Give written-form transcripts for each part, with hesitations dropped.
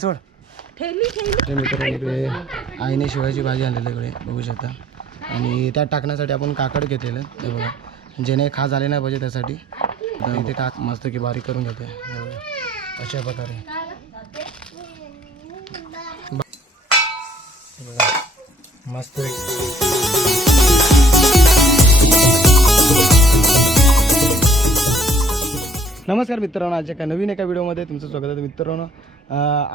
सोड मित्रांनो इकडे आईने शेवयाची भाजी आणलेली इकडे बघू शकता आणि त्यात टाकण्यासाठी आपण काकड घेतलेलं हे बघा जेणे खा झाले नाही पाहिजे त्यासाठी इथे काक मस्त की बारीक करून घेते अशा प्रकारे मस्त नमस्कार मित्रांनो आज एका नवीन एका व्हिडिओमध्ये तुमचं स्वागत आहे मित्रांनो।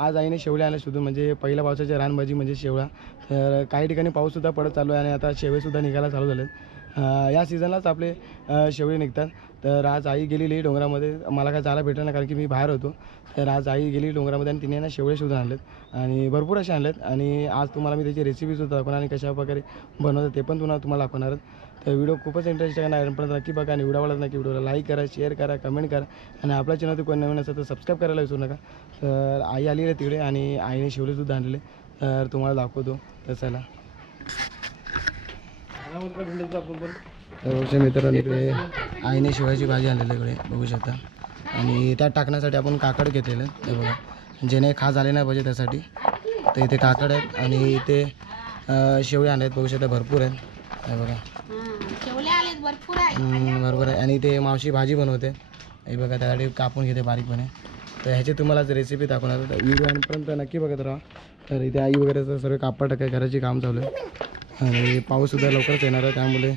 आज आईने शेवळे आणले शोधून म्हणजे पहिल्या पावसाच्या रानभाजी म्हणजे शेवळा। तर काही ठिकाणी पाऊससुद्धा पडत चालू आहे आणि आता शेवळेसुद्धा निघायला चालू झालेत। या सीझनलाच आपले शेवळे निघतात। तर आज आई गेलेली डोंगरामध्ये मला काय जायला भेटलं नाही कारण की मी बाहेर होतो। तर आज आई गेली डोंगरामध्ये आणि तिने ना शेवळे शोधून आणलेत आणि भरपूर असे आणलेत आणि आज तुम्हाला मी त्याची रेसिपीसुद्धा दाखवणार आणि कशा प्रकारे बनवतात ते पण तुम्हाला दाखवणार। तर व्हिडिओ खूपच इंटरेस्टिंग आहे पण नक्की बघा आणि व्हिडिओ आवडला नक्की व्हिडिओला लाईक करा, शेअर करा, कमेंट करा आणि आपल्या चॅनल कोण नवीन असेल तर सबस्क्राईब करायला विसरू नका। तर आई आली आहे तिकडे आणि आईने शेवळेसुद्धा आणलेले तर तुम्हाला दाखवतो। तर चला तर मित्रांनो इकडे आईने शेवयाची भाजी आणलेली इकडे बघू शकता आणि त्यात टाकण्यासाठी आपण काकड घेतलेलं हे बघा जेणे खा झाले नाही पाहिजे त्यासाठी। तर इथे काकड आहेत आणि इथे शेवळे आणले आहेत बघू शकता भरपूर आहेत हे बघा बरोबर आहे आणि ते मावशी भाजी बनवते हे बघा त्यासाठी कापून घेते बारीकपणे। तर ह्याची तुम्हाला रेसिपी दाखवणार व्हिडिओ आणपर्यंत नक्की बघत राहा। तर इथे आई वगैरे सर्व कापड टाकाय घराची काम चालू आहे आणि पाऊससुद्धा लवकरच येणार आहे त्यामुळे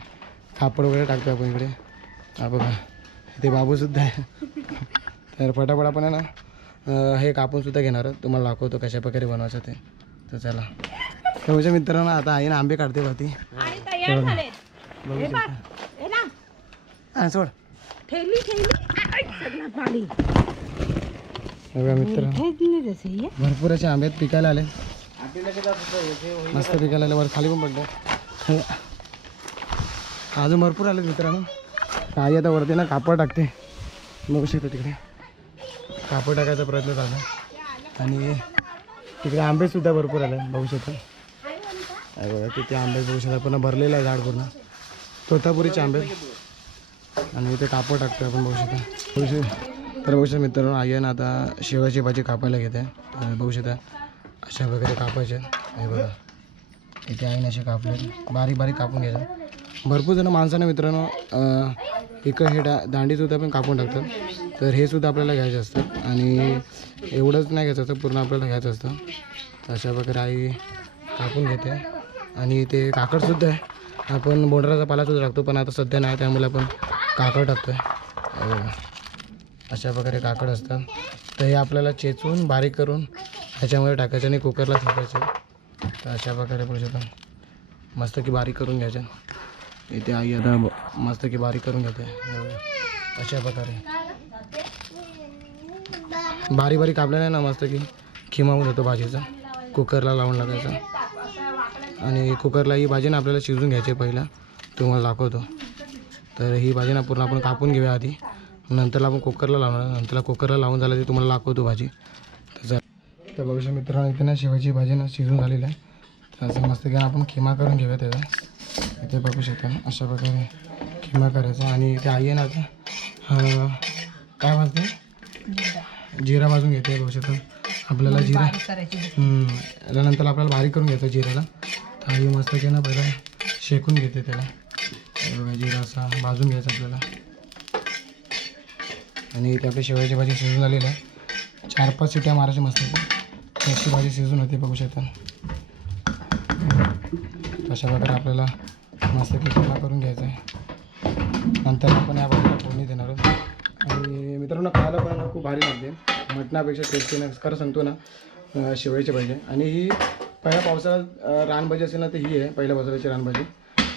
कापड वगैरे टाकतो आपण इकडे हा बघा इथे बाबूसुद्धा आहे। तर फटाफट आपण आहे ना हे कापूनसुद्धा घेणार आहे तुम्हाला दाखवतो कशा प्रकारे बनवायचं ते। तर चला तर मित्रांनो आता आईने आंबे काढते होती सोड मित्र भरपूर असे आंबे पिकायला आले मस्त पिकायला आले वर खाली पण पडले अजून भरपूर आले मित्रांनो। आई आता वरती ना कापड टाकते बघू शकता तिकडे कापड टाकायचा प्रयत्न चालू आणि तिकडे आंबेसुद्धा भरपूर आले बघू शकता बघा तिथे आंबे बघू शकता पूर्ण भरलेला आहे झाड पूर्ण तोतापुरीचे आंबे आणि इथे कापड टाकतो आपण बघू शकता तर बघू शकता मित्रांनो आई ना आता शेवयाची भाजी कापायला घेते बघू शकता अशा प्रकारे कापायचे हे बघा इथे आईने असे कापले बारीक बारीक कापून घ्यायचं। भरपूर जण माणसाने मित्रांनो इकडं हे दांडीसुद्धा पण कापून टाकतात तर हे सुद्धा आपल्याला घ्यायचं असतं आणि एवढंच नाही घ्यायचं असतं पूर्ण आपल्याला घ्यायचं असतं। तर अशा प्रकारे आई कापून घेते आणि ते काकडसुद्धा आहे आपण बोंडराचा पालासुद्धा टाकतो पण आता सध्या नाही त्यामुळे आपण काकड टाकतो आहे अशा प्रकारे काकड असतात। तर हे आपल्याला चेचून बारीक करून ह्याच्यामध्ये टाकायचं आणि कुकरला ठेवायचं। तर अशा प्रकारे बघू शकता मस्त की बारीक करून घ्यायचं इथे आई आता मस्त की बारीक करून घेते अशा प्रकारे बारीक बारीक कापल्याने ना मस्त की खिमावून जातो भाजीचा कुकरला लावून लागायचा आणि कुकरला ही भाजी ना आपल्याला शिजून घ्यायची पहिला तुम्हाला दाखवतो। तर ही भाजी ना पूर्ण आपण कापून घेऊया आधी नंतरला आपण कुकरला लावणार नंतरला कुकरला लावून झालं ते तुम्हाला दाखवतो भाजी। तर बघू शकता मित्रांनो इथे ना शेवयाची भाजी ना शिजून झालेली आहे तर असं मस्त की आपण खिमा करून घेऊया त्याचा इथे बघू शकता अशा प्रकारे खिमा करायचा आणि इथे आई आहे ना आता काय भाजते जिरा भाजून घेते बघू शकता आपल्याला जिरा नंतर आपल्याला बारीक करून घ्यायचं जिऱ्याला। तर आई मस्त की ना पहिला शेकून घेते त्याला बघा जिरा असा भाजून घ्यायचा आपल्याला आणि इथे आपली शेवयाची भाजी शिजून झालेली आहे 4-5 शिट्ट्या मारायची मस्त त्याची भाजी शिजून होते बघू शकता। अशा प्रकारे आपल्याला मस्त की खिमा करून घ्यायचं आहे नंतर आपण या भाजीला फोडणी देणार आहोत आणि मित्रांनो खायला पण खूप भारी लागते मटणापेक्षा टेस्टी ना खरं सांगतो ना शेवयाची भाजी आणि ही पहिल्या पावसाळ्यात रानभाजी असेल ना तर ही आहे पहिल्या पावसाळ्याची रानभाजी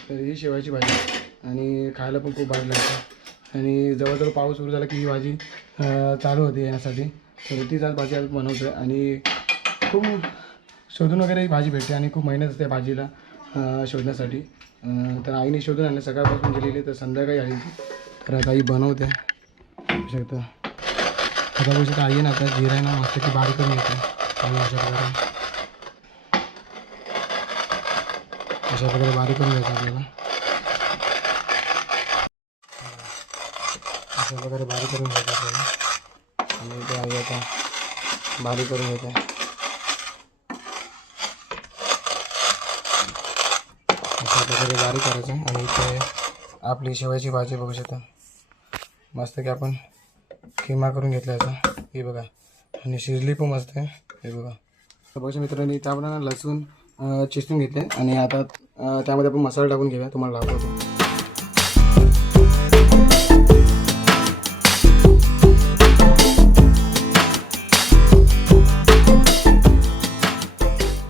तर ही शेवयाची भाजी आणि खायला पण खूप भारी लागते आणि जवळजवळ पाऊस सुरू झाला की ही भाजी चालू होती येण्यासाठी तर तीच आज भाजी आज बनवतो आहे आणि खूप शोधून वगैरे ही भाजी भेटते आणि खूप मेहनत असते भाजीला शोधण्यासाठी। तर आईने शोधून आणले सकाळपासून गेलेली तर संध्याकाळी आली तर आता आई बनवते बघू शकता आता बघू शकता आई ना आता जिरा आहे ना मस्त की बारीक करून घेते अशा प्रकारे बारीक करून घ्यायचं आपल्याला अशा प्रकारे बारीक करून घ्यायचं आपल्याला आणि ते आई आता बारीक करून घेते. अशा प्रकारे बारीक करायचं. आणि इथे आपली शेवयाची भाजी बघू शकता, मस्त की आपण किमा करून घेतला याचा. हे बघा, आणि शिजली पण मस्त आहे. हे बघा, तर बघा मित्रांनो, इथं आपण लसूण चिरून घेतले आणि आता त्यामध्ये आपण मसाला टाकून घेऊया. तुम्हाला लावतो.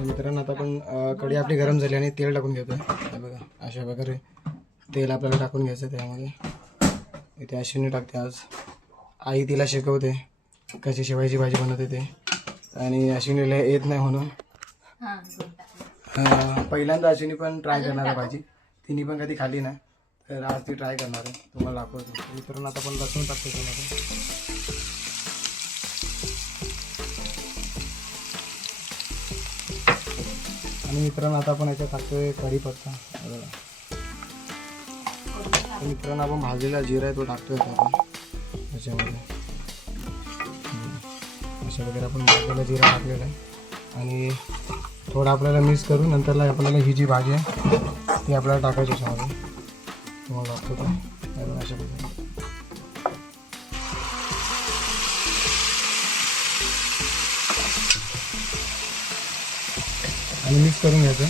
मित्रांनो, आता आपण कढई आपली गरम झाली आणि तेल टाकून घेतो. हे बघा, अशा प्रकारे तेल आपल्याला टाकून घ्यायचं. त्यामध्ये इथे अश्विनी टाकते. आज आई तिला शिकवते कशी शेवयाची भाजी बनवते ते, आणि अश्विनीला येत नाही म्हणून पहिल्यांदा अश्विनी पण ट्राय करणार आहे भाजी. तिने पण कधी खाल्ली नाही, तर आज ती ट्राय करणार आहे. तुम्हाला दाखवतो. मित्रांनो, आता आपण लसूण टाकतो त्यामध्ये. आणि मित्रांनो, आता आपण याच्यात टाकतोय कढीपत्ता. तर मित्रांनो, आपण भाजलेला जिरा आहे तो टाकतोय आपण याच्यामध्ये. अशा वगैरे आपण भाजलेला जिरा टाकलेला आहे आणि थोडं आपल्याला मिक्स करून नंतरला आपल्याला ही जी भाजी आहे ती आपल्याला टाकायची याच्यामध्ये. तुम्हाला दाखवतो. अशा प्रकारे आणि मिक्स करून घ्यायचं.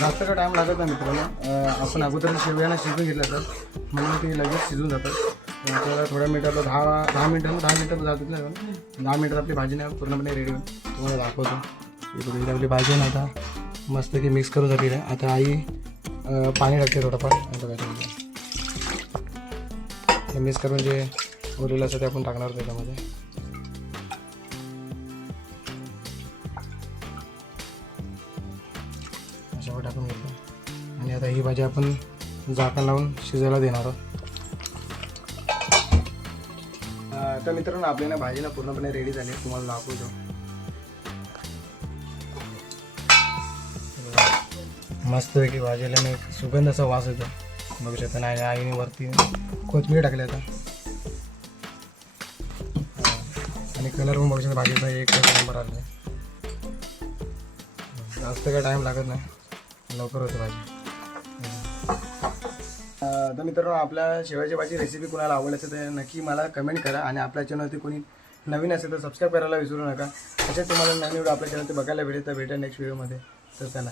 जास्त का टाईम लागत नाही मित्रांनो. आपण अगोदर शेवयाला शिजून घेतलं तर म्हणून ते लगेच शिजून जातात. आपल्याला थोड्या मिनिटात 10 मिनिटात जातात नाही, 10 मिनिटात आपली भाजी नाही पूर्णपणे रेडी होईल. तुम्हाला दाखवतो. इथे आपली भाजी आहे ना आता मस्त की मिक्स करून झाली आहे. आता आई पाणी टाकते थोडंफार. हे मिक्स करून जे उरलेलं असतं ते आपण टाकणार त्याच्यामध्ये. अशा टाकून घेतो आणि आता ही भाजी आपण झाकण लावून शिजायला देणार आहोत. तर मित्रांनो, आपल्याला भाजी ना पूर्णपणे रेडी झाली. तुम्हाला दाखवतो. मस्तपैकी भाजीला मी सुगंध असा वास येतो बघू शकता. नाही, आईने वरती कोथिंबीर टाकली आता आणि कलर पण बघू शकता भाजीचा एक नंबर आला आहे. जास्त काय टाईम लागत नाही, लवकर होते भाजी. तर मित्रांनो, आपल्या शेवयाची भाजी रेसिपी कोणाला आवडली असेल तर नक्की मला कमेंट करा. आणि आपल्या चॅनलवरती कोणी नवीन असेल तर सबस्क्राईब करायला विसरू नका. अशा तुम्हाला नवीन व्हिडिओ आपल्या चॅनलवरती बघायला भेटेल. तर भेटेल नेक्स्ट व्हिडिओमध्ये. तर चला.